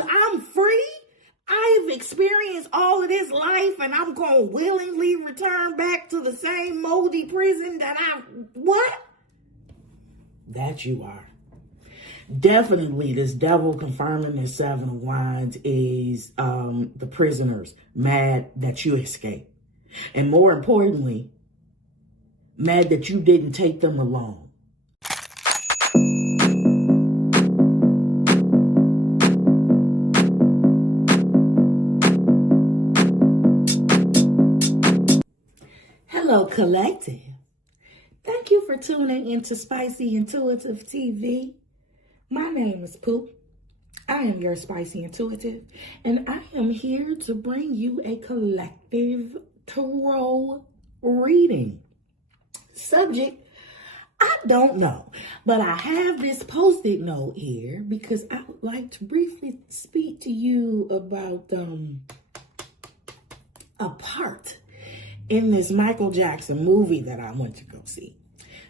I'm free. I have experienced all of this life and I'm going to willingly return back to the same moldy prison what? That you are. Definitely this devil confirming this Seven of Wands is the prisoners mad that you escaped. And more importantly, mad that you didn't take them along. Hello, collective. Thank you for tuning into Spicy Intuitive TV. My name is Pooh. I am your Spicy Intuitive, and I am here to bring you a collective tarot reading. Subject, I don't know, but I have this post-it note here because I would like to briefly speak to you about a part in this Michael Jackson movie that I went to go see.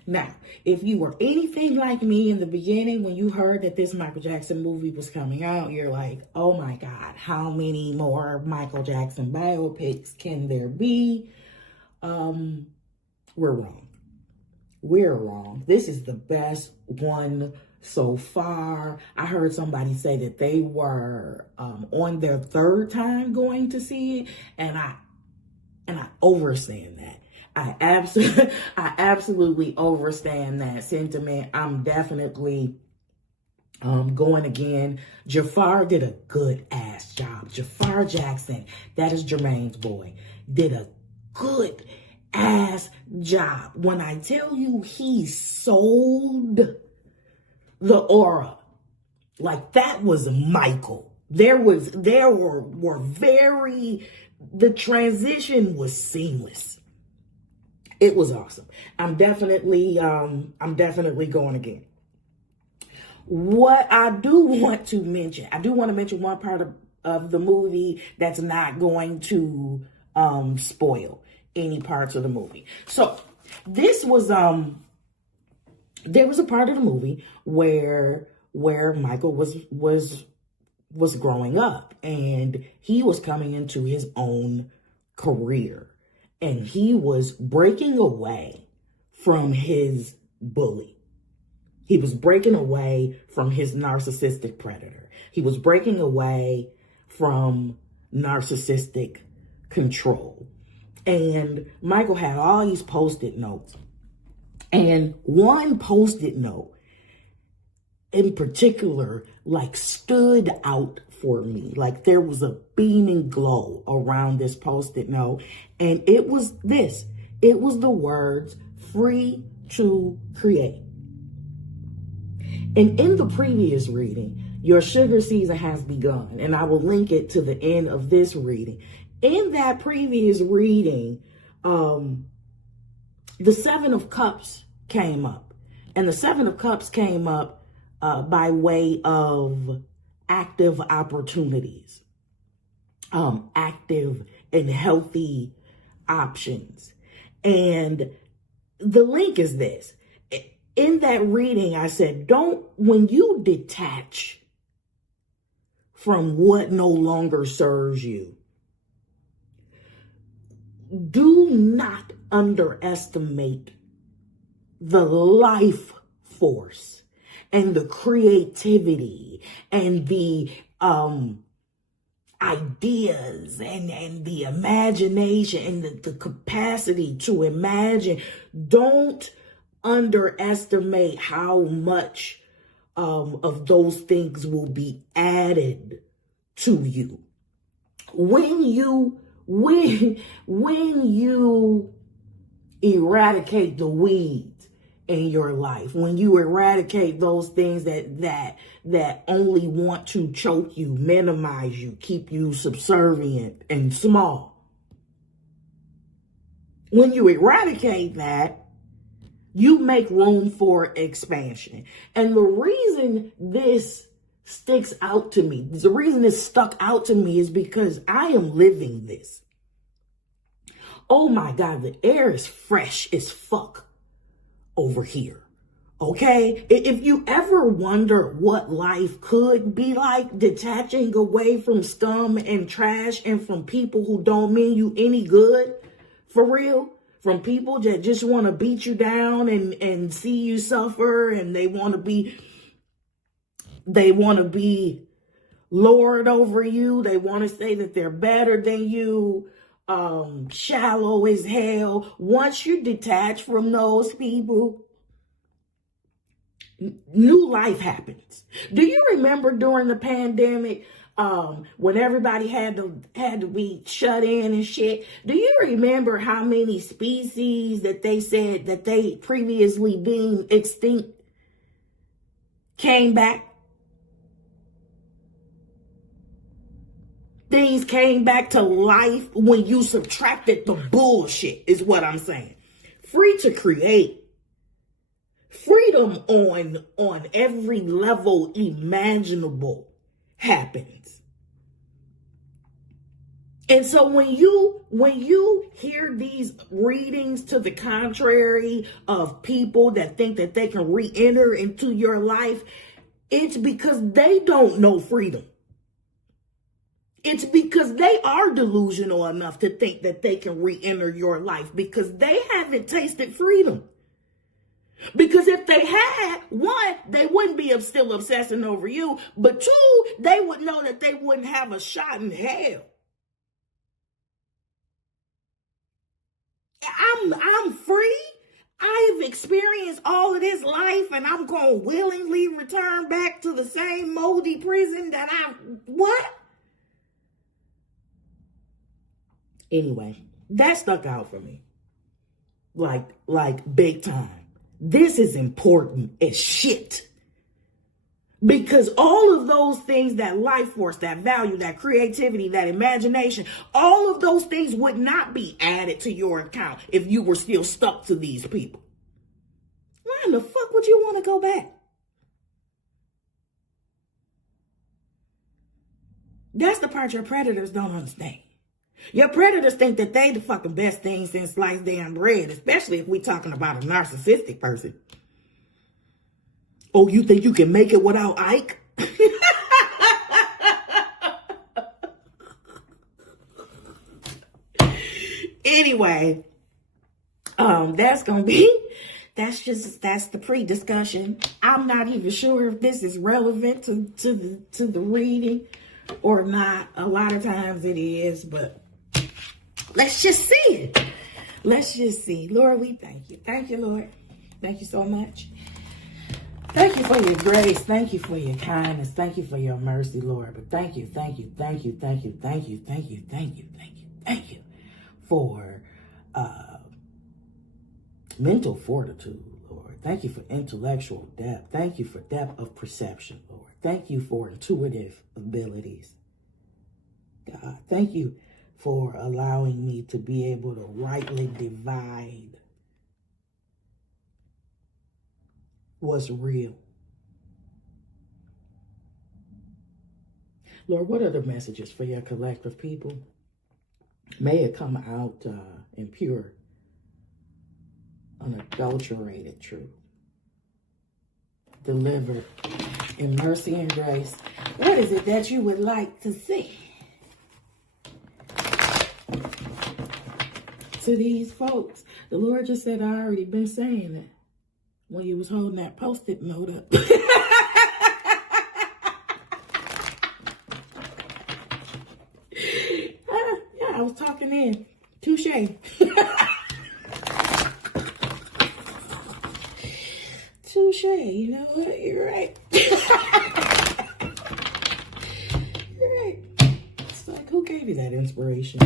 Now, if you were anything like me in the beginning, when you heard that this Michael Jackson movie was coming out, you're like, oh my God, how many more Michael Jackson biopics can there be? We're wrong. We're wrong. This is the best one so far. I heard somebody say that they were on their third time going to see it, and I overstand that. I absolutely overstand that sentiment. I'm definitely going again. Jafar did a good ass job. Jafar Jackson, that is Jermaine's boy, did a good ass job. When I tell you he sold the aura, like that was Michael. The transition was seamless. It was awesome. I'm definitely going again. What I do want to mention one part of the movie that's not going to spoil any parts of the movie. So this was there was a part of the movie where Michael was growing up and he was coming into his own career. And he was breaking away from his bully. He was breaking away from his narcissistic predator. He was breaking away from narcissistic control. And Michael had all these post-it notes. And one post-it note in particular, like, stood out for me. Like, there was a beaming glow around this post-it note. And it was this. It was the words, free to create. And in the previous reading, your sugar season has begun. And I will link it to the end of this reading. In that previous reading, the Seven of Cups came up. And the Seven of Cups came up by way of active opportunities, active and healthy options. And the link is this. In that reading, I said, when you detach from what no longer serves you, do not underestimate the life force and the creativity and the ideas and the imagination and the capacity to imagine. Don't underestimate how much of those things will be added to you. When you eradicate the weeds in your life, when you eradicate those things that only want to choke you, minimize you, keep you subservient and small, when you eradicate that, you make room for expansion. And the reason this sticks out to me, the reason this stuck out to me is because I am living this. Oh my God, the air is fresh as fuck over here. Okay, if you ever wonder what life could be like, detaching away from scum and trash and from people who don't mean you any good, for real, from people that just want to beat you down and see you suffer, and they want to be lord over you. They want to say that they're better than you, shallow as hell. Once you detach from those people, new life happens. Do you remember during the pandemic, when everybody had to be shut in and shit? Do you remember how many species that they said that they previously deemed extinct came back? Things came back to life when you subtracted the bullshit, is what I'm saying. Free to create. Freedom on every level imaginable happens. And so when you hear these readings to the contrary of people that think that they can re-enter into your life, it's because they don't know freedom. It's because they are delusional enough to think that they can re-enter your life because they haven't tasted freedom. Because if they had, one, they wouldn't be still obsessing over you. But two, they would know that they wouldn't have a shot in hell. I'm free. I've experienced all of this life, and I'm going to willingly return back to the same moldy prison that what? Anyway, that stuck out for me. Like big time. This is important as shit. Because all of those things, that life force, that value, that creativity, that imagination, all of those things would not be added to your account if you were still stuck to these people. Why in the fuck would you want to go back? That's the part your predators don't understand. Your predators think that they the fucking best thing since sliced damn bread, especially if we talking about a narcissistic person. Oh, you think you can make it without Ike? Anyway, that's the pre-discussion. I'm not even sure if this is relevant to the reading or not. A lot of times it is, but let's just see it. Let's just see. Lord, we thank you. Thank you, Lord. Thank you so much. Thank you for your grace. Thank you for your kindness. Thank you for your mercy, Lord. But thank you for mental fortitude, Lord. Thank you for intellectual depth. Thank you for depth of perception, Lord. Thank you for intuitive abilities, God. Thank you for allowing me to be able to rightly divide what's real. Lord, what are the messages for your collective people? May it come out in pure, unadulterated truth, delivered in mercy and grace. What is it that you would like to see to these folks? The Lord just said, I already been saying that when you was holding that Post-it note up. Yeah, I was talking in. Touche. Touche. You know what? You're right. You're right. It's like, who gave you that inspiration?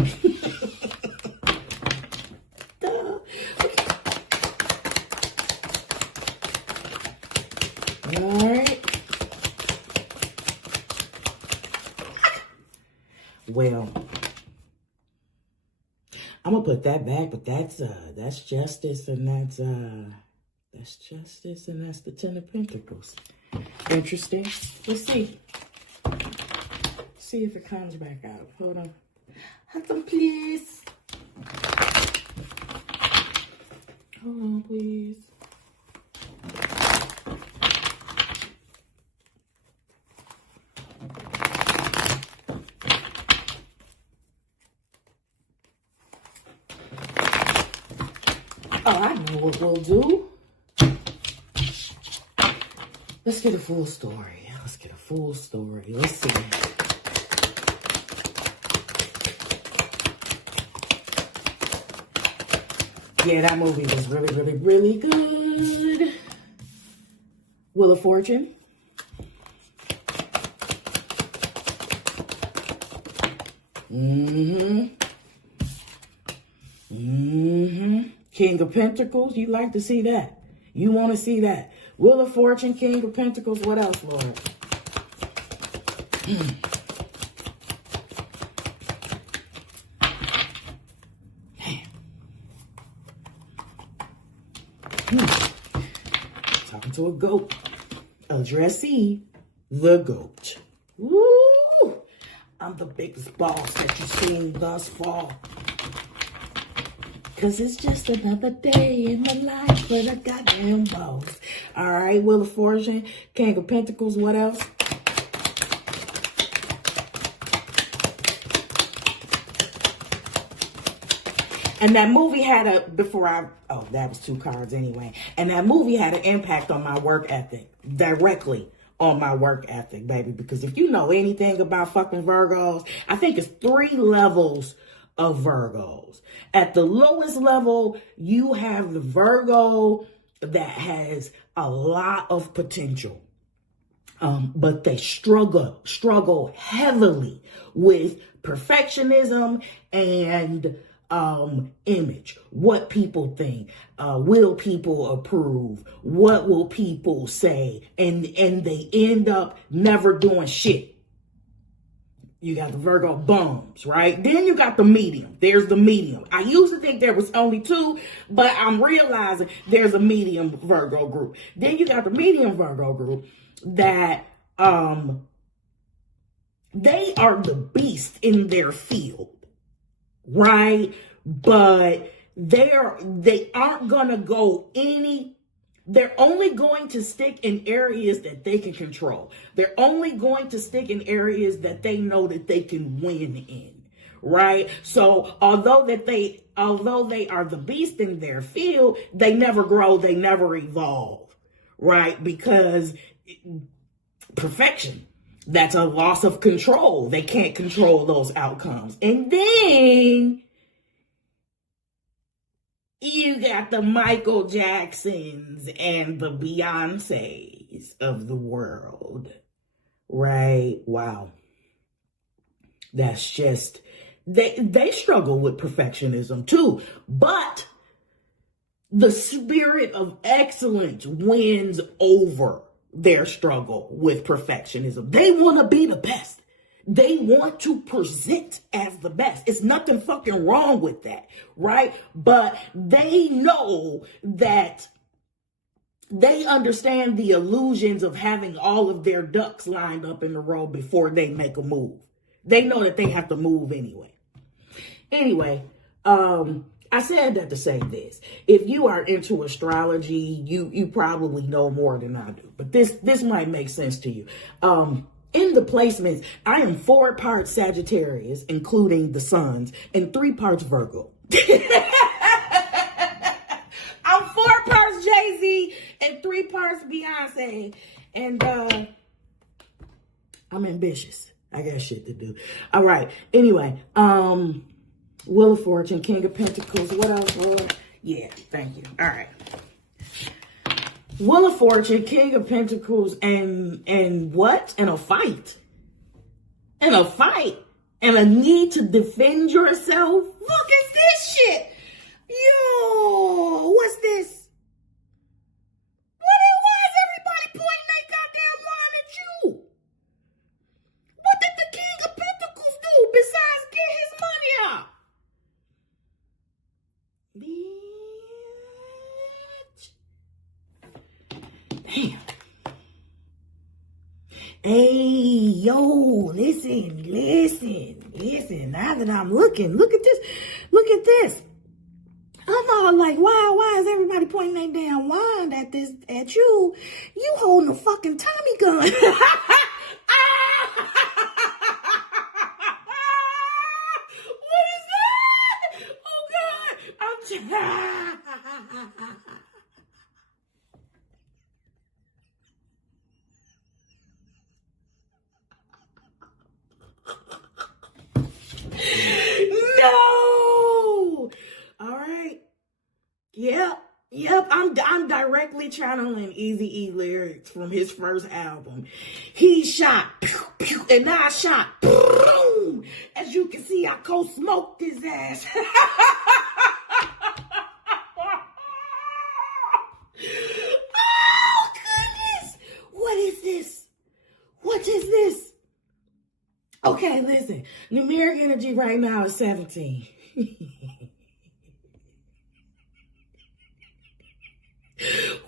Duh. Okay. All right. Well, I'm gonna put that back, but that's justice, and that's justice, and that's the Ten of Pentacles. Interesting. Let's see. See if it comes back out. Hold on. Hold on, please. Hold on, please. Oh, I know what we'll do. Let's get a full story. Let's get a full story. Let's see. Yeah, that movie was really, really, really good. Wheel of Fortune. King of Pentacles. You like to see that. You want to see that. Wheel of Fortune, King of Pentacles. What else, Lord? Talking to a goat. Addressee, the goat. Woo! I'm the biggest boss that you've seen thus far. Cause it's just another day in the life for the goddamn boss. All right, Wheel of Fortune, King of Pentacles, what else? And that movie had that was 2 cards anyway. And that movie had an impact on my work ethic, directly on my work ethic, baby. Because if you know anything about fucking Virgos, I think it's 3 levels of Virgos. At the lowest level, you have the Virgo that has a lot of potential. But they struggle heavily with perfectionism and image. What people think, will people approve, what will people say, and they end up never doing shit. You got the Virgo bums, right? Then you got the medium. There's the medium. I used to think there was only 2, but I'm realizing there's a medium Virgo group. Then you got the medium Virgo group that they are the beast in their field, right? But they aren't gonna go they're only going to stick in areas that they can control. They're only going to stick in areas that they know that they can win in, right? So although they are the beast in their field, they never grow, they never evolve, right? Because perfection, that's a loss of control. They can't control those outcomes. And then you got the Michael Jacksons and the Beyoncés of the world, right? Wow. That's just, they struggle with perfectionism too, but the spirit of excellence wins over their struggle with perfectionism. They want to be the best. They want to present as the best. It's nothing fucking wrong with that, right? But they know that they understand the illusions of having all of their ducks lined up in a row before they make a move. They know that they have to move anyway. Anyway, I said that to say this. If you are into astrology, you probably know more than I do. But this might make sense to you. In the placements, I am 4 parts Sagittarius, including the suns, and 3 parts Virgo. I'm 4 parts Jay-Z and 3 parts Beyonce. And I'm ambitious. I got shit to do. All right. Anyway, Wheel of Fortune, King of Pentacles. What else, Lord? Yeah, thank you. All right. Wheel of Fortune, King of Pentacles, and what? And a fight. And a fight. And a need to defend yourself. Look at this shit. Yo, what's this? Why is everybody pointing their goddamn line at you? What did the King of Pentacles do besides get his money out? Damn. Hey, yo, listen. Now that I'm looking, look at this. I'm all like, why is everybody pointing their damn wand at you? You holding a fucking Tommy gun. What is that? Oh God, No. All right. Yep. Yep. I'm directly channeling Eazy-E lyrics from his first album. He shot, pew, pew, and I shot, boom. As you can see, I co-smoked his ass. Oh, goodness. What is this? What is this? Okay, listen. Numeric energy right now is 17.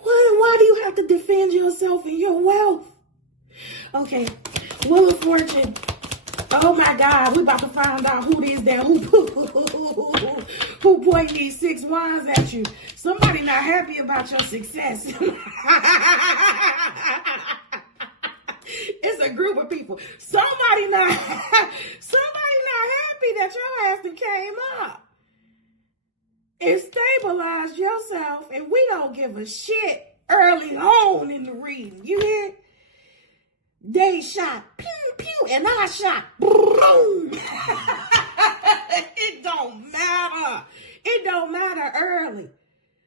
Why do you have to defend yourself and your wealth? Okay, Wheel of Fortune. Oh my God, we about to find out who this damn who pointing these 6 wands at you. Somebody not happy about your success. It's a group of people. Somebody not happy that your ass done came up and stabilized yourself, and we don't give a shit early on in the reading. You hear? They shot pew pew and I shot boom. It don't matter. It don't matter early.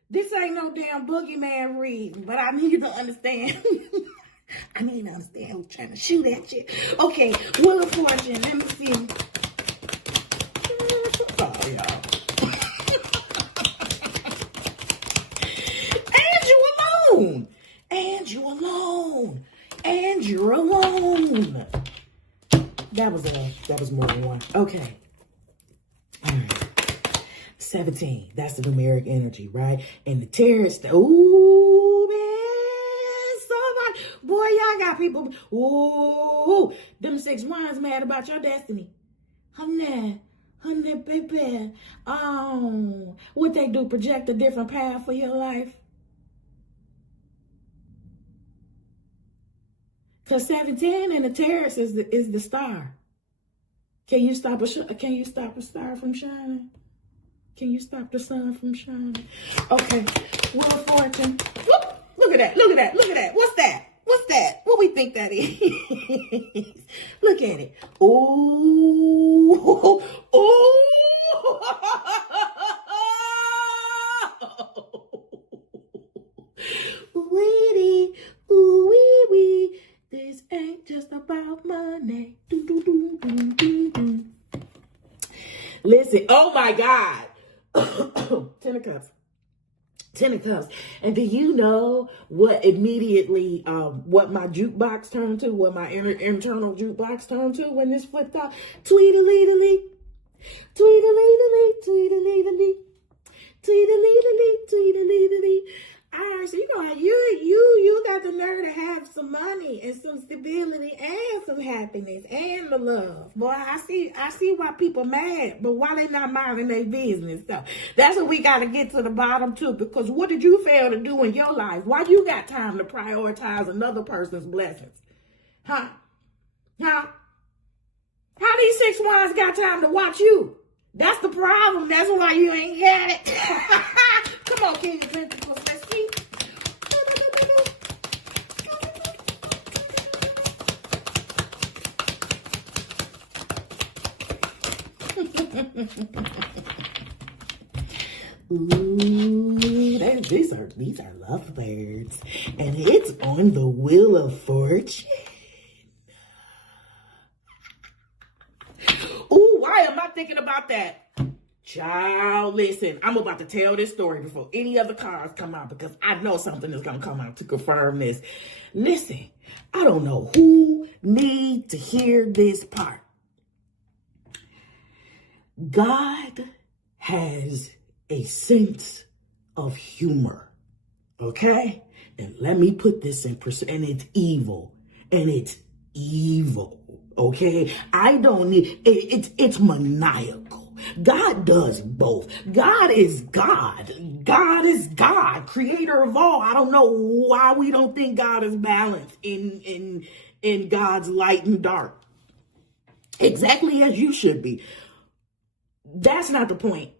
This ain't no damn boogeyman reading, but I need you to understand. I need to understand who's trying to shoot at you. Okay, Wheel of Fortune. Let me see. Oh, y'all. And you alone. And you alone. And you're alone. That was more than one. Okay. All right. 17. That's the numeric energy, right? And the terrorist. Ooh, man. Somebody. Boy, y'all got people. Ooh. Them 6 wands mad about your destiny. Honey, baby. Oh. What they do? Project a different path for your life? Because 17 and the terrace is the star. Can you stop a star from shining? Can you stop the sun from shining? Okay, Wheel of Fortune. Whoop, look at that. What's that? What we think that is? Look at it. Ooh. Ooh. Weedy. Ooh, wee, wee. This ain't just about money. Doo, doo, doo, doo, doo, doo. Listen, oh my God. 10 of Cups. 10 of Cups. And do you know what immediately, what my jukebox turned to, what my internal jukebox turned to when this flipped out? Tweedledee, tweedledee, tweedledee, tweedledee, tweedledee. All right, so you got the nerve to have some money and some stability and some happiness and the love. Boy, I see why people mad, but why they not minding their business. So that's what we got to get to the bottom too, because what did you fail to do in your life? Why you got time to prioritize another person's blessings? Huh? How these 6 wands got time to watch you? That's the problem. That's why you ain't got it. Come on, King of Pentacles. Let's see. Ooh, these are lovebirds, and it's on the Wheel of Fortune. Ooh, why am I thinking about that? Child, listen, I'm about to tell this story before any other cards come out, because I know something is going to come out to confirm this. Listen, I don't know who needs to hear this part. God has a sense of humor, okay? And let me put this in perspective, and it's evil, okay? I don't need, it's maniacal. God does both. God is God. God is God, creator of all. I don't know why we don't think God is balanced in God's light and dark. Exactly as you should be. That's not the point.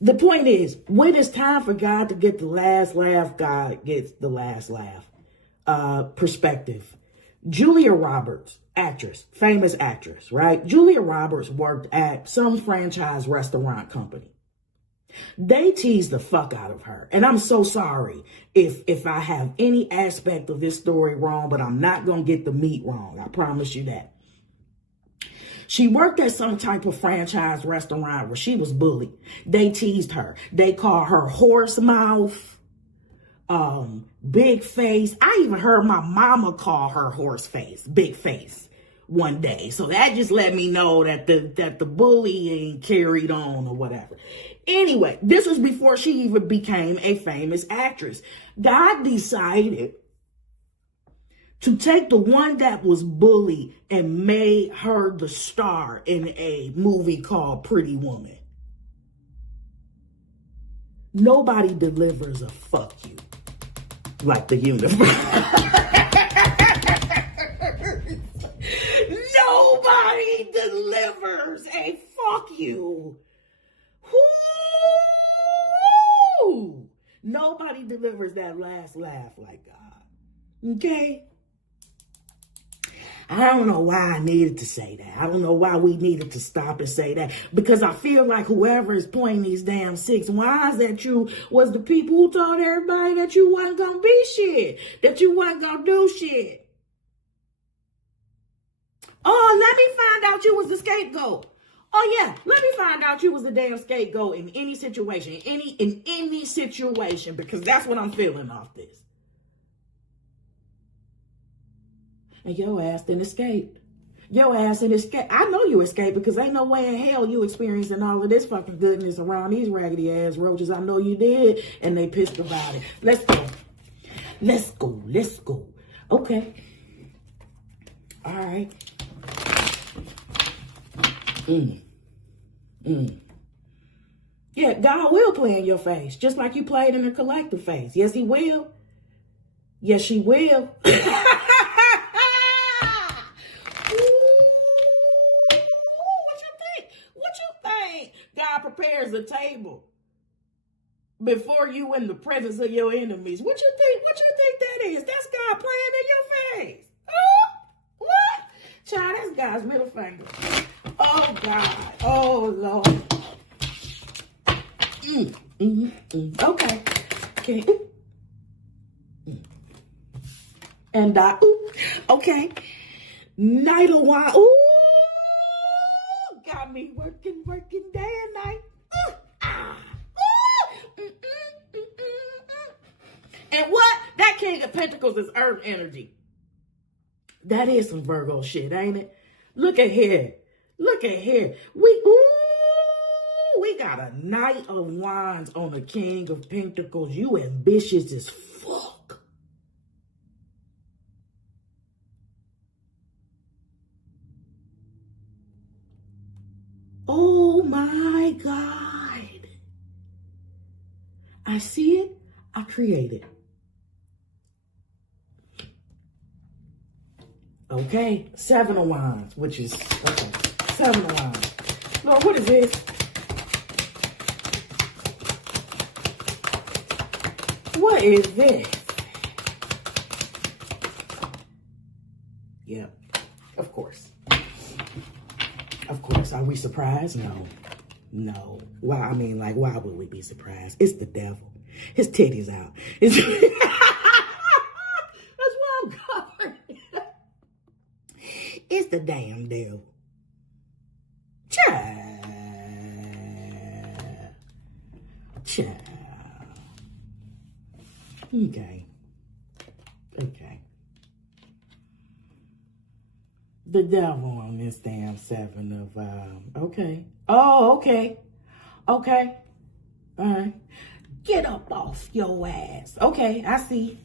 The point is, when it's time for God to get the last laugh, God gets the last laugh. Perspective. Julia Roberts, actress, famous actress, right? Julia Roberts worked at some franchise restaurant company. They teased the fuck out of her. And I'm so sorry if I have any aspect of this story wrong, but I'm not going to get the meat wrong. I promise you that. She worked at some type of franchise restaurant where she was bullied. They teased her. They called her horse mouth, big face. I even heard my mama call her horse face, big face one day. So that just let me know that the bullying carried on or whatever. Anyway, this was before she even became a famous actress. God decided to take the one that was bullied and made her the star in a movie called Pretty Woman. Nobody delivers a fuck you like the universe. Nobody delivers a fuck you. Woo! Nobody delivers that last laugh like God. Okay? I don't know why I needed to say that. I don't know why we needed to stop and say that. Because I feel like whoever is playing these damn six whys at you was the people who told everybody that you wasn't going to be shit. That you wasn't going to do shit. Oh, let me find out you was the scapegoat. Oh, yeah, let me find out you was the damn scapegoat in any situation. In any situation. Because that's what I'm feeling off this. And your ass didn't escape. Your ass didn't escape. I know you escaped because ain't no way in hell you experiencing all of this fucking goodness around these raggedy ass roaches. I know you did. And they pissed about it. Let's go. Let's go. Let's go. Okay. All right. Yeah, God will play in your face. Just like you played in the collective face. Yes, he will. Yes, she will. God prepares a table before you in the presence of your enemies. What you think that is? That's God playing in your face. Oh, what? Child, that's God's middle finger. Oh, God. Oh, Lord. Okay. Okay. And okay. Night of wine. Ooh. Got me working day and night. And what? That King of Pentacles is earth energy. That is some Virgo shit, ain't it? Look at here. Look at here. We got a Knight of Wands on the King of Pentacles. You ambitious as fuck. Oh my God. I see it. I create it. Okay. 7 of Wands, which is, okay. 7 of Wands. Lord, what is this? What is this? Yeah, of course. Of course. Are we surprised? No. No. Why? I mean, like, why would we be surprised? It's the devil. His titties out. That's why I'm covering. It's the damn devil. Child. Okay. Okay. The devil on this damn 7 of, okay. Oh, okay. Okay. All right. Get up off your ass. Okay, I see.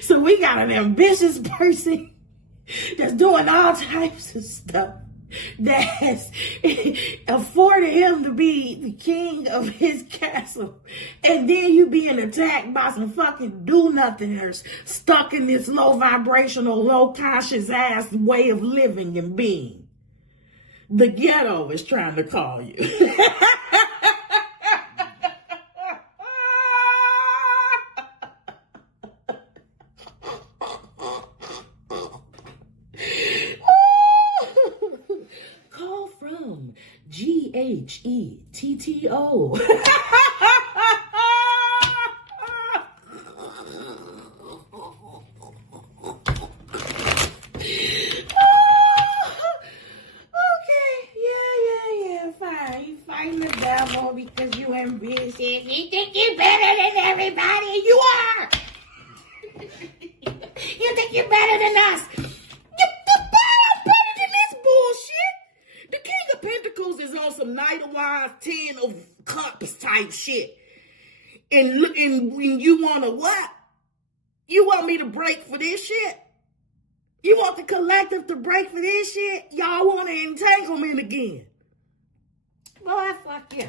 So we got an ambitious person that's doing all types of stuff that's afforded him to be the king of his castle. And then you being attacked by some fucking do-nothingers stuck in this low vibrational, low conscious ass way of living and being. The ghetto is trying to call you. TTO. Because you ambitious. You think you're better than everybody. You are. You think you're better than us. I'm better than this bullshit. The King of Pentacles is on some Knight of Wands, 10 of Cups type shit. And when you want to what? You want me to break for this shit? You want the collective to break for this shit? Y'all want an entanglement again? Boy, fuck you.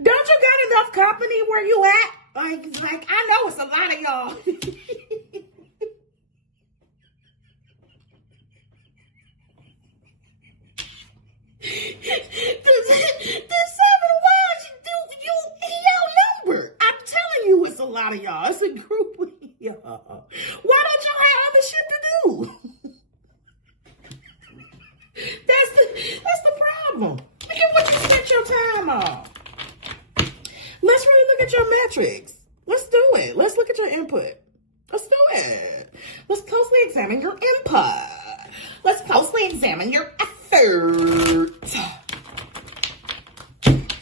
Don't you got enough company where you at? Like I know it's a lot of y'all. the 7 Wands, he outnumbered. I'm telling you, it's a lot of y'all. It's a group of y'all. Why don't y'all have other shit to do? That's the problem. Look at what you spent your time on. Let's really look at your metrics. Let's do it. Let's look at your input. Let's do it. Let's closely examine your input. Let's closely examine your effort.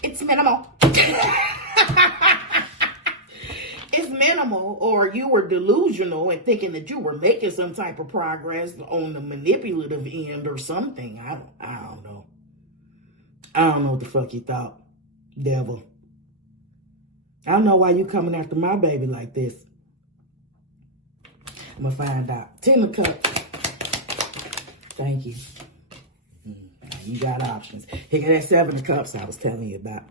It's minimal. It's minimal, or you were delusional and thinking that you were making some type of progress on the manipulative end or something. I don't know. I don't know what the fuck you thought, devil. I don't know why you coming after my baby like this. I'm gonna find out. 10 of Cups. Thank you. You got options. Here, that 7 of Cups I was telling you about.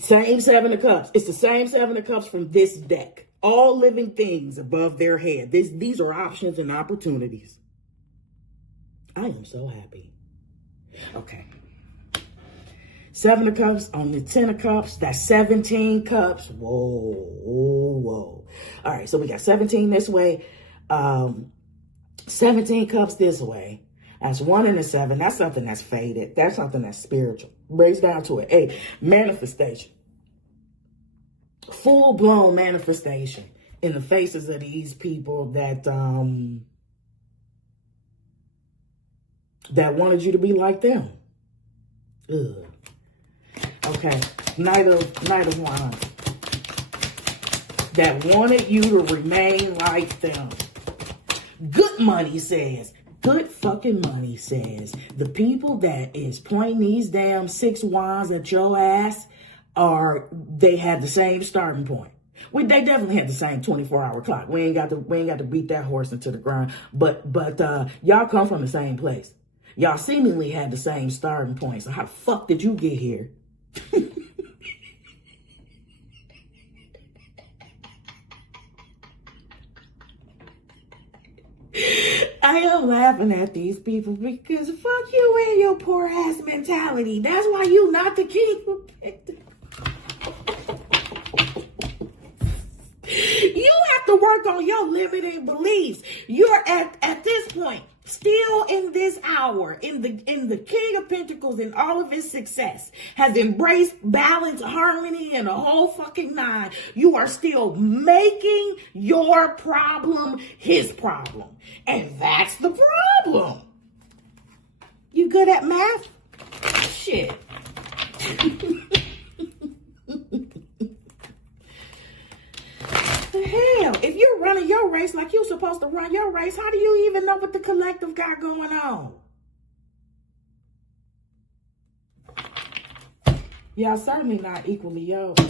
Same 7 of Cups. It's the same 7 of Cups from this deck. All living things above their head. These are options and opportunities. I am so happy. Okay. 7 of Cups on the 10 of Cups. That's 17 cups. Whoa, whoa, whoa. All right, so we got 17 this way. 17 cups this way. That's 1 and a 7. That's something that's faded. That's something that's spiritual. Breaks down to an 8. Manifestation. Full-blown manifestation in the faces of these people that wanted you to be like them. Ugh. Okay. Knight of Wands. That wanted you to remain like them. Good money says. Good fucking money says the people that is pointing these damn 6 wands at your ass they have the same starting point. They definitely have the same 24-hour clock. We ain't got to beat that horse into the ground. But y'all come from the same place. Y'all seemingly had the same starting point. So how the fuck did you get here? I am laughing at these people because fuck you and your poor ass mentality. That's why you not the king. You have to work on your limiting beliefs. You're at this point, still in this hour, in the King of Pentacles and all of his success, has embraced balance, harmony, and a whole fucking 9. You are still making your problem his problem. And that's the problem. You good at math? Shit. The hell? If you're running your race like you're supposed to run your race, how do you even know what the collective got going on? Y'all certainly not equally yoked.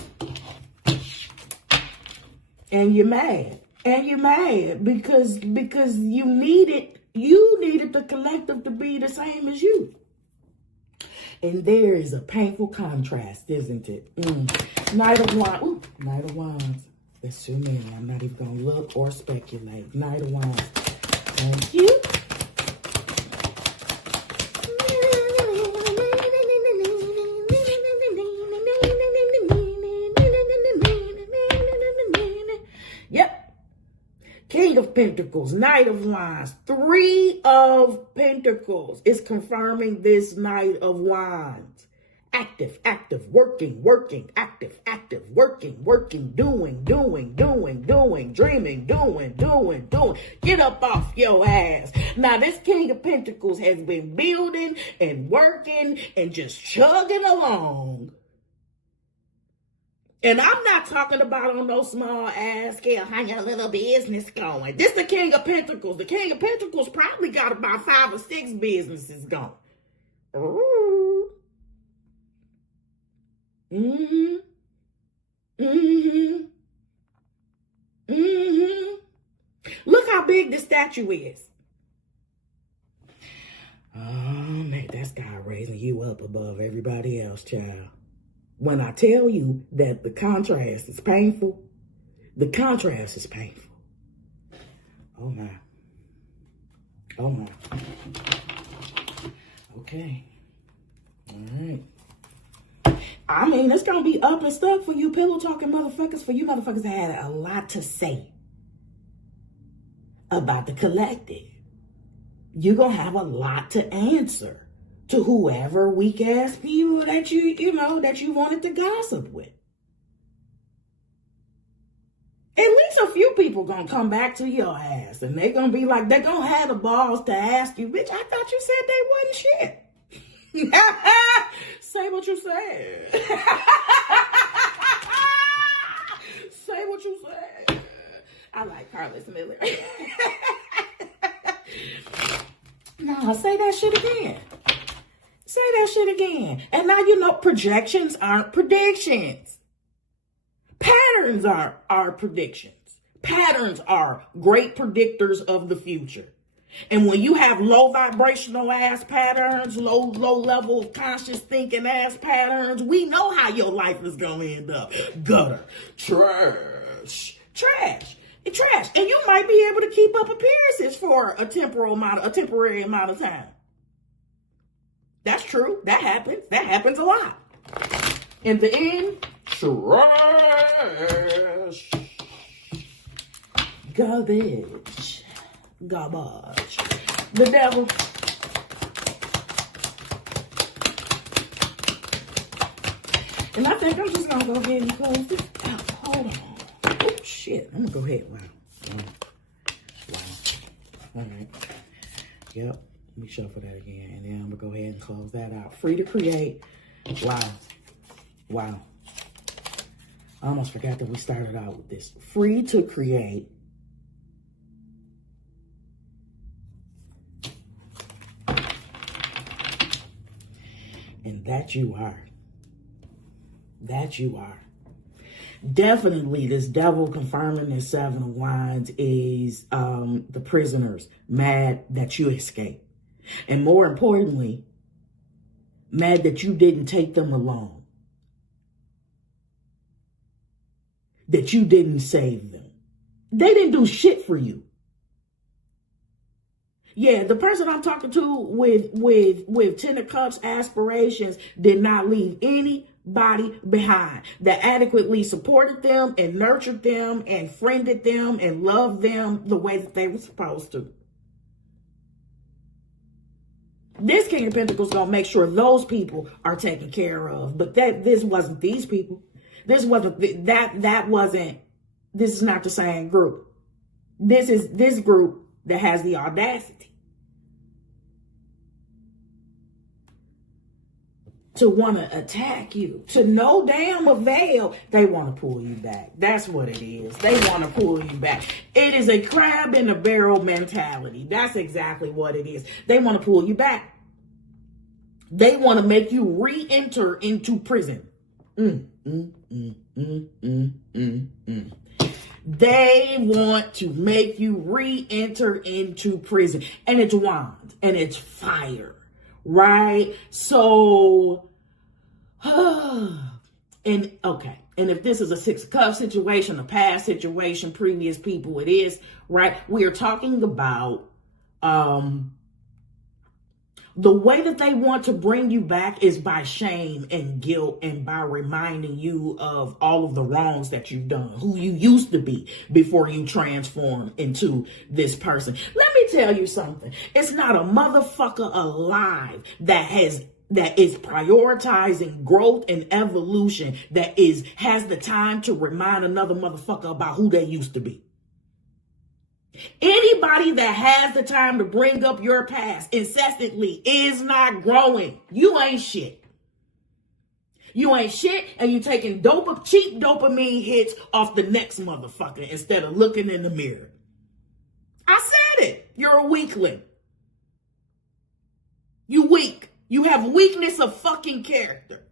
And you're mad. And you're mad because you needed the collective to be the same as you. And there is a painful contrast, isn't it? Knight of Wands. Ooh, Knight of Wands. That's too many. I'm not even going to look or speculate. Knight of Wands. Thank you. Yep. King of of Pentacles, Knight of Wands, Three of Pentacles is confirming this Knight of Wands. Active, active, working, working, active, active, working, working, doing, dreaming, doing. Get up off your ass. Now, this King of Pentacles has been building and working and just chugging along. And I'm not talking about on no small ass scale, how your little business going. This the King of Pentacles. The King of Pentacles probably got about 5 or 6 businesses going. Ooh. Mm-hmm. Mm-hmm. Mm-hmm. Look how big the statue is. Oh, man, that's God raising you up above everybody else, child. When I tell you that the contrast is painful, the contrast is painful. Oh, my. Oh, my. Okay. All right. I mean, it's going to be up and stuck for you pillow talking motherfuckers, for you motherfuckers that had a lot to say about the collective. You're going to have a lot to answer to whoever weak ass people that that you wanted to gossip with. At least a few people going to come back to your ass and they're going to be like, they're going to have the balls to ask you, bitch, I thought you said they wasn't shit. Say what you said. Say what you said. I like Carlos Miller. No, say that shit again. Say that shit again. And now you know projections aren't predictions. Patterns are predictions. Patterns are great predictors of the future. And when you have low vibrational ass patterns, low level of conscious thinking ass patterns, we know how your life is going to end up. Gutter, trash. And you might be able to keep up appearances for a temporary amount of time. That's true. That happens. That happens a lot. In the end, trash. Garbage. The devil. And I think I'm just going to go ahead and close this out. Hold on. Oh, shit. I'm going to go ahead. Wow. All right. Yep. Let me shuffle that again. And then I'm going to go ahead and close that out. Free to create. Wow. I almost forgot that we started out with this. Free to create. And that you are. That you are. Definitely, this devil confirming this 7 of Wands is the prisoners mad that you escaped. And more importantly, mad that you didn't take them along. That you didn't save them. They didn't do shit for you. Yeah, the person I'm talking to with 10 of Cups aspirations did not leave anybody behind, that adequately supported them and nurtured them and friended them and loved them the way that they were supposed to. This King of Pentacles gonna make sure those people are taken care of. But this wasn't these people. This wasn't this is not the same group. This is this group that has the audacity to want to attack you. To no damn avail, they want to pull you back. That's what it is. They want to pull you back. It is a crab in a barrel mentality. That's exactly what it is. They want to pull you back. They want to make you re-enter into prison. They want to make you re-enter into prison. And it's wands and it's fire, right? So, and okay. And if this is a 6 of Cups situation, a past situation, previous people, it is, right? We are talking about The way that they want to bring you back is by shame and guilt and by reminding you of all of the wrongs that you've done, who you used to be before you transform into this person. Let me tell you something. It's not a motherfucker alive that is prioritizing growth and evolution that has the time to remind another motherfucker about who they used to be. Anybody that has the time to bring up your past incessantly is not growing. You ain't shit. You ain't shit, and you taking cheap dopamine hits off the next motherfucker instead of looking in the mirror. I said it. You're a weakling. You weak. You have weakness of fucking character.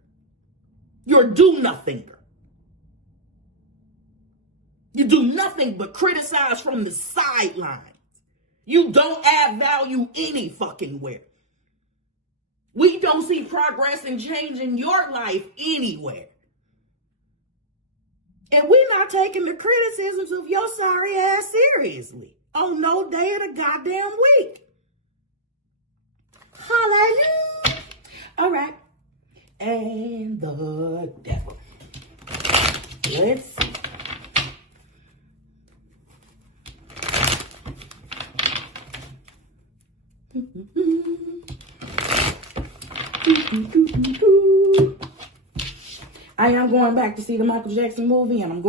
You're a do-nothinger. You do nothing but criticize from the sidelines. You don't add value any fucking where. We don't see progress and change in your life anywhere. And we're not taking the criticisms of your sorry ass seriously on no day of the goddamn week. Hallelujah. All right. And the devil. Let's see. I am going back to see the Michael Jackson movie, and I'm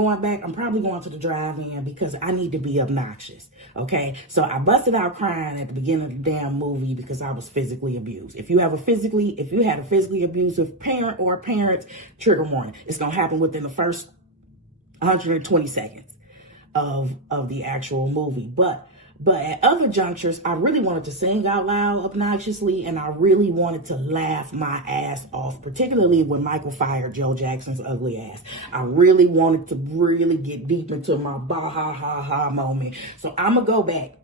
probably going to the drive-in because I need to be obnoxious. Okay, so I busted out crying at the beginning of the damn movie because I was physically abused. If you had a physically abusive parent or parents, trigger warning. It's gonna happen within the first 120 seconds of the actual movie. But at other junctures, I really wanted to sing out loud obnoxiously, and I really wanted to laugh my ass off, particularly when Michael fired Joe Jackson's ugly ass. I really wanted to really get deep into my bah ha ha ha moment. So I'm going to go back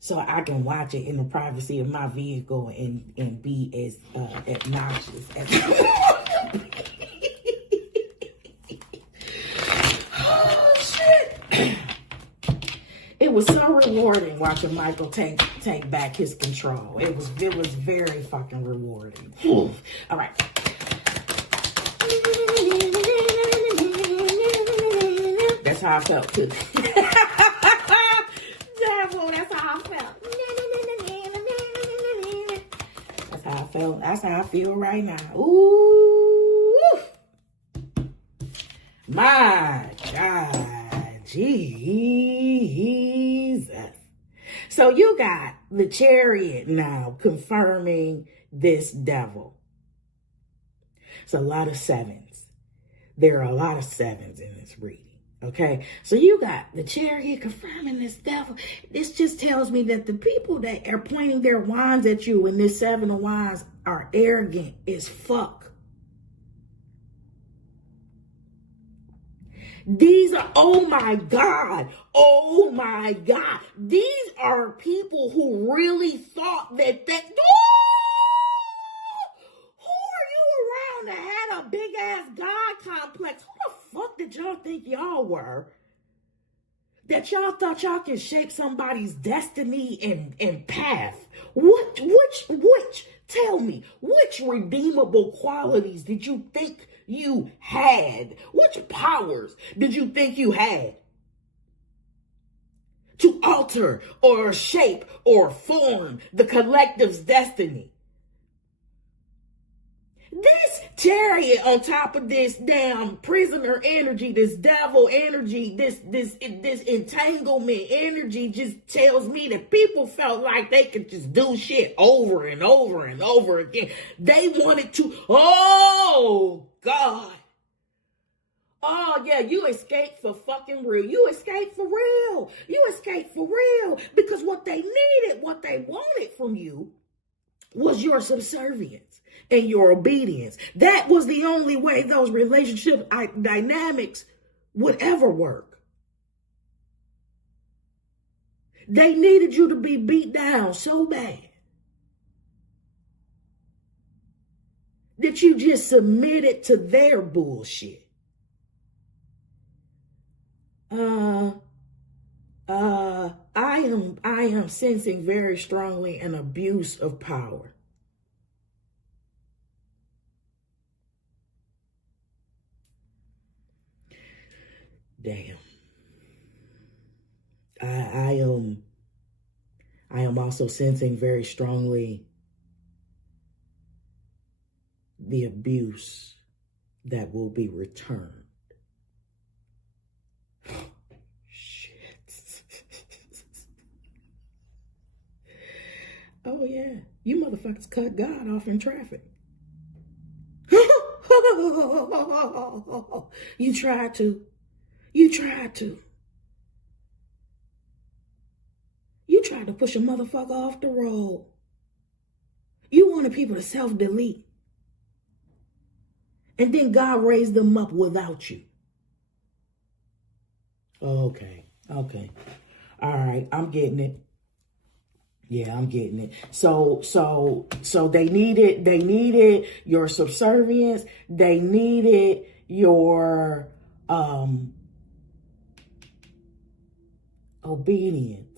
so I can watch it in the privacy of my vehicle and be as obnoxious as oh, shit. It was so rewarding watching Michael take back his control. It was very fucking rewarding. All right. That's how I felt too. Devil, that's how I felt. That's how I felt. That's how I feel right now. Ooh. My God. Jesus. So you got the Chariot now confirming this devil. It's a lot of sevens. There are a lot of sevens in this reading. Okay, so you got the Chariot confirming this devil. This just tells me that the people that are pointing their wands at you in this Seven of Wands are arrogant as fuck. These are, oh my God, these are people who really thought that, who are you around that had a big ass God complex? Who the fuck did y'all think y'all were? That y'all thought y'all can shape somebody's destiny and path? Tell me, which redeemable qualities did you think you had? Which powers did you think you had to alter or shape or form the collective's destiny? This Chariot on top of this damn prisoner energy, this devil energy, this entanglement energy just tells me that people felt like they could just do shit over and over and over again. They wanted to, oh God. Oh yeah, you escaped for fucking real. You escaped for real. You escaped for real. Because what they needed, what they wanted from you was your subservience and your obedience. That was the only way those relationship dynamics would ever work. They needed you to be beat down so bad that you just submitted to their bullshit. I am sensing very strongly an abuse of power. Damn. I am also sensing very strongly the abuse that will be returned. Shit. Oh yeah, you motherfuckers cut God off in traffic. You tried to. You tried to. You tried to push a motherfucker off the road. You wanted people to self-delete. And then God raised them up without you. Okay. All right, I'm getting it. Yeah, I'm getting it. So they needed your subservience. They needed your obedience.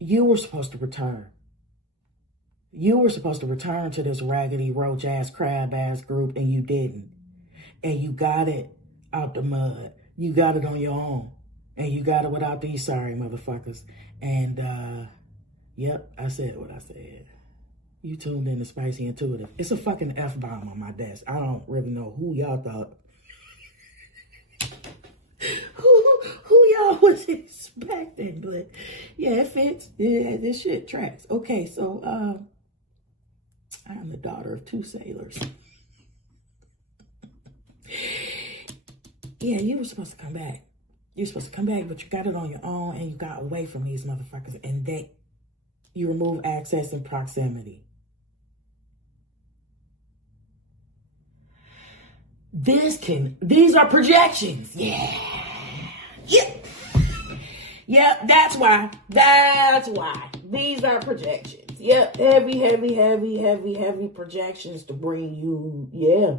You were supposed to return. You were supposed to return to this raggedy, roach ass, crab ass group, and you didn't. And you got it out the mud. You got it on your own. And you got it without these sorry motherfuckers. And yep, I said what I said. You tuned in to Spicy Intuitive. It's a fucking F-bomb on my desk. I don't really know who y'all thought. who y'all was expecting, but yeah, it fits. Yeah, this shit tracks. Okay, so I am the daughter of two sailors. Yeah, you were supposed to come back. You were supposed to come back, but you got it on your own and you got away from these motherfuckers, and you remove access and proximity. These are projections. Yeah. That's why. These are projections. Yep. Heavy projections to bring you. Yeah.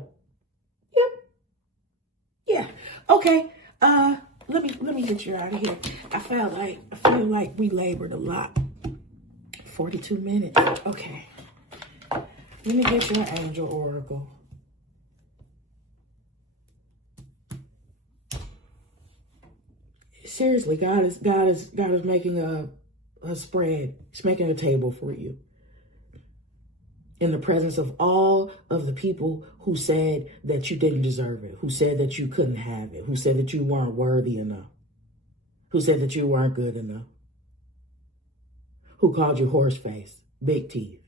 Okay. Let me get you out of here. I feel like we labored a lot. 42 minutes. Okay. Let me get you an angel oracle. Seriously, God is making a spread. He's making a table for you. In the presence of all of the people who said that you didn't deserve it, who said that you couldn't have it, who said that you weren't worthy enough, who said that you weren't good enough, who called you horse face, big teeth.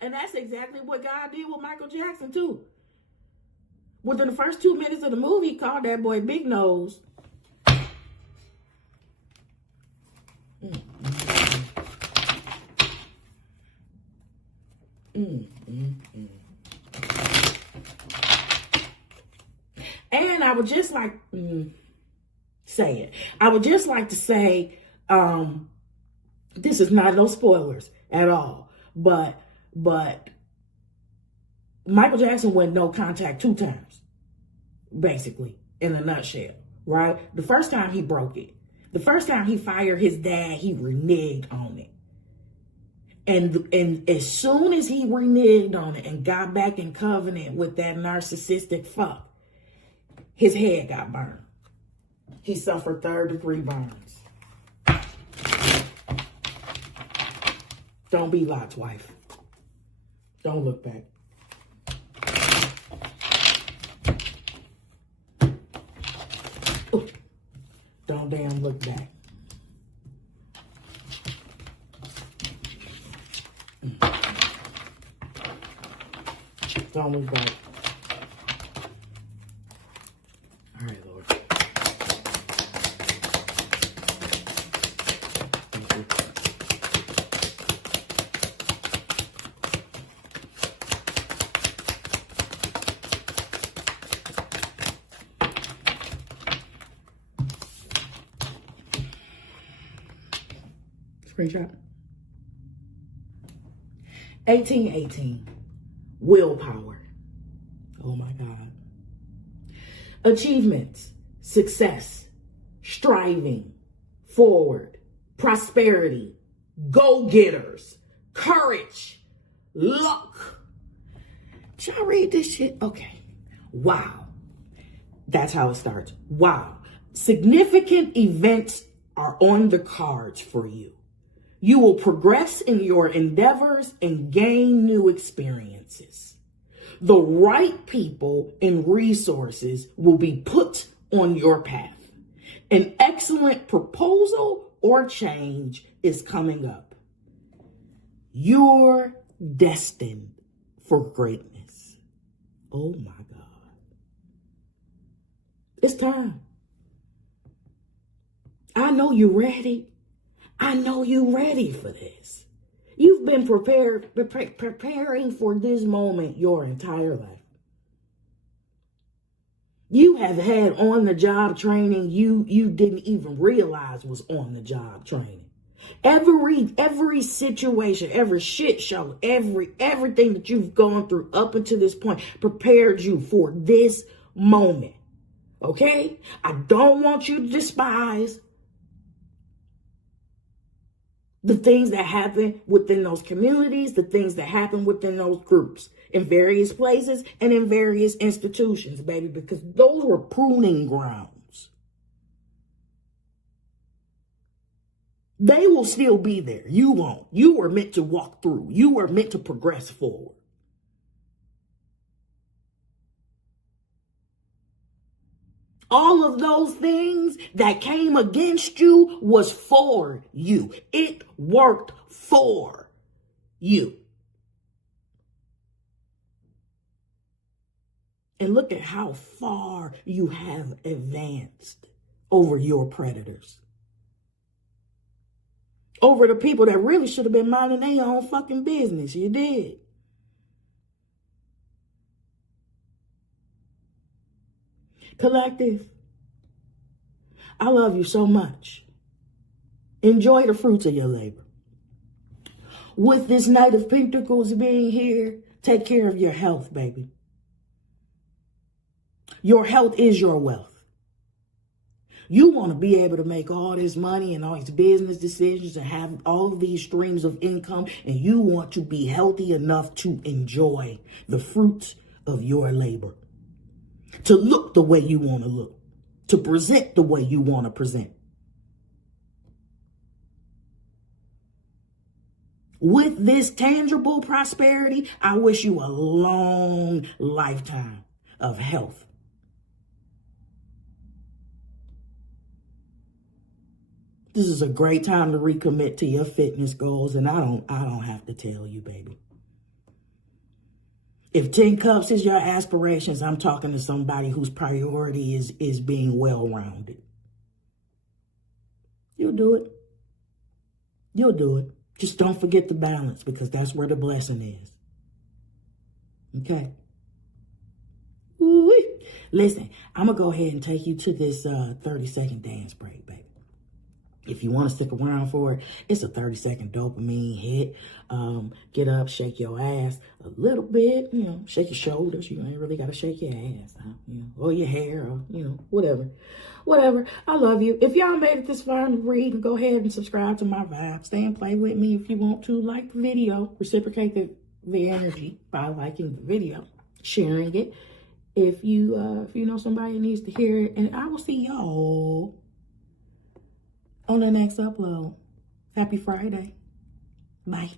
And that's exactly what God did with Michael Jackson too. Within the first 2 minutes of the movie, he called that boy Big Nose. And I would just like say it. I would just like to say, this is not no spoilers at all, but Michael Jackson went no contact 2 times, basically, in a nutshell, right? The first time he broke it. The first time he fired his dad, he reneged on it. And as soon as he reneged on it and got back in covenant with that narcissistic fuck, his head got burned. He suffered 3rd-degree burns. Don't be Lot's wife. Don't look back. Ooh. Don't damn look back. Don't look back. All right, Lord. Thank you. Screenshot. 1818. Willpower. Oh my God. Achievements, success, striving, forward, prosperity, go-getters, courage, luck. Should I read this shit? Okay. Wow. That's how it starts. Wow. Significant events are on the cards for you. You will progress in your endeavors and gain new experiences. The right people and resources will be put on your path. An excellent proposal or change is coming up. You're destined for greatness. Oh my God. It's time. I know you're ready. I know you're ready for this. You've been preparing for this moment your entire life. You have had on-the-job training you didn't even realize was on-the-job training. Every situation, every shit show, everything that you've gone through up until this point prepared you for this moment. Okay? I don't want you to despise the things that happen within those communities, the things that happen within those groups, in various places and in various institutions, baby, because those were pruning grounds. They will still be there. You won't. You were meant to walk through. You were meant to progress forward. All of those things that came against you was for you. It worked for you. And look at how far you have advanced over your predators. Over the people that really should have been minding their own fucking business. You did. Collective, I love you so much. Enjoy the fruits of your labor. With this Knight of Pentacles being here, take care of your health, baby. Your health is your wealth. You want to be able to make all this money and all these business decisions and have all of these streams of income, and you want to be healthy enough to enjoy the fruits of your labor. To look the way you want to look. To present the way you want to present. With this tangible prosperity, I wish you a long lifetime of health. This is a great time to recommit to your fitness goals, and I don't have to tell you, baby. If 10 cups is your aspirations, I'm talking to somebody whose priority is being well-rounded. You'll do it. You'll do it. Just don't forget the balance, because that's where the blessing is. Okay? Ooh-wee. Listen, I'm going to go ahead and take you to this 30-second dance break, baby. If you want to stick around for it, it's a 30-second dopamine hit. Get up, shake your ass a little bit, shake your shoulders. You ain't really got to shake your ass, or your hair, or, whatever. Whatever. I love you. If y'all made it this far in the read, go ahead and subscribe to my vibe. Stay and play with me if you want to. Like the video. Reciprocate the energy by liking the video, sharing it. If you know somebody who needs to hear it. And I will see y'all on the next upload. Happy Friday. Bye.